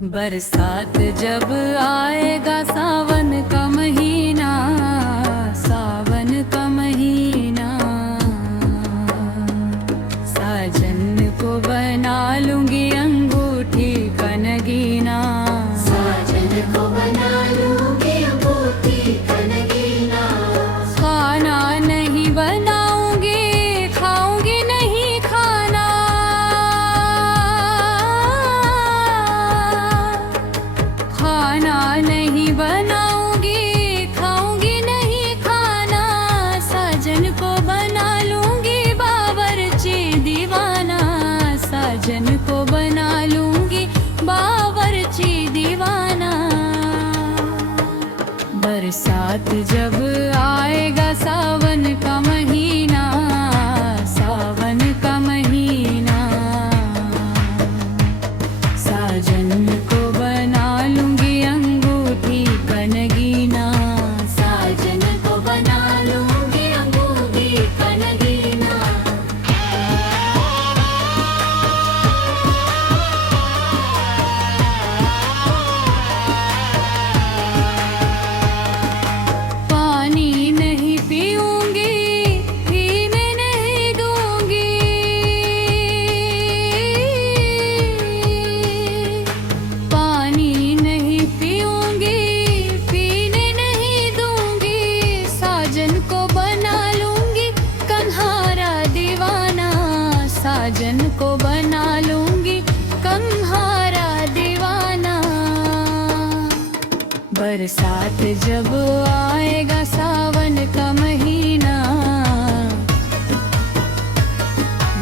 बरसात जब आएगा सावन का महीना, सावन का महीना, साजन को बना लूंगी अंगूठी का नगीना, साजन को बना लूंगी अंगूठी का नगीना। खाना नहीं बनाऊंगी, खाऊंगी नहीं खाना, खाना नहीं बनाऊंगी, खाऊंगी नहीं खाना, साजन को बना लूंगी बावर्ची दीवाना, साजन को बना लूंगी बावर्ची दीवाना। बरसात जब आएगा सावन का महीना, सावन का महीना, साजन को बना लूंगी अंगूठी का नगीना, साजन को बना लूंगी अंगूठी का नगीना। पानी नहीं पीऊंगी, पीने नहीं दूंगी, पानी नहीं पीऊंगी, पीने नहीं दूंगी, साजन को बना लूंगी कन्हारा दीवाना, साजन को बना लूंगी कन्हारा दीवाना। बरसात जब आएगा सावन का महीना,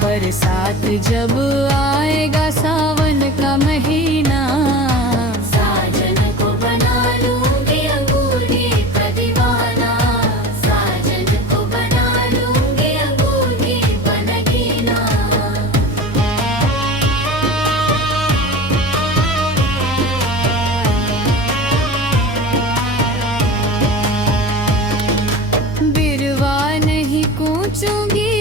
बरसात जब आएगा सावन का महीना, साजन को बना लूंगी अंगूठी का दीवाना, साजन को बना लूंगी अंगूठी का नगीना। बिरवा नहीं कूचूंगी,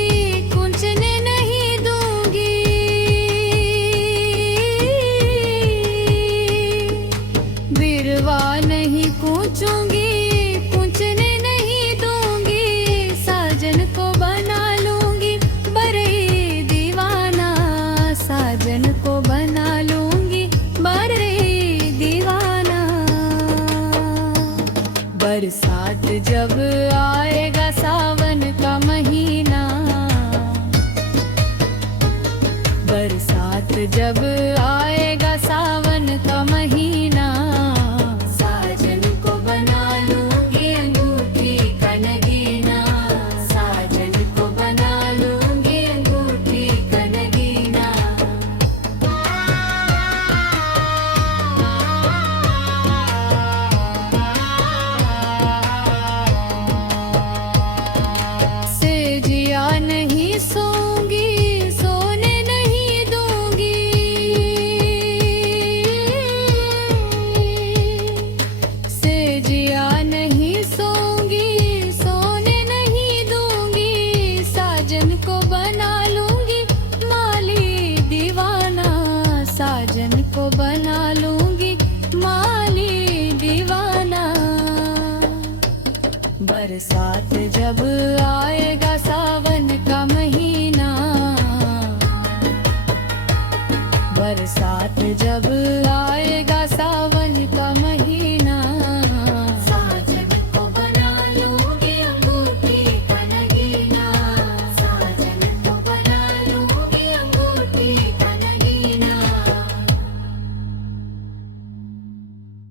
कूचने नहीं दूंगी, बिरवा नहीं कूचूंगी, कूचने नहीं दूंगी, साजन को बना लूंगी बरई दीवाना, साजन को बना लूंगी बरई दीवाना। बरसात जब आएगा सावन का महीना, बरसात जब आएगा सावन का महीना, साजन को बना लूंगी अंगूठी का नगीना, साजन को बना लूंगी अंगूठी का नगीना। सेजिया नहीं सोऊंगी, सोने नहीं दूंगी, सेजिया नहीं सोऊंगी, सोने नहीं दूंगी, साजन को बना लूंगी माली दीवाना, साजन को बना लूंगी माली दीवाना। बरसात जब आएगा सावन का महीना, बरसात जब आएगा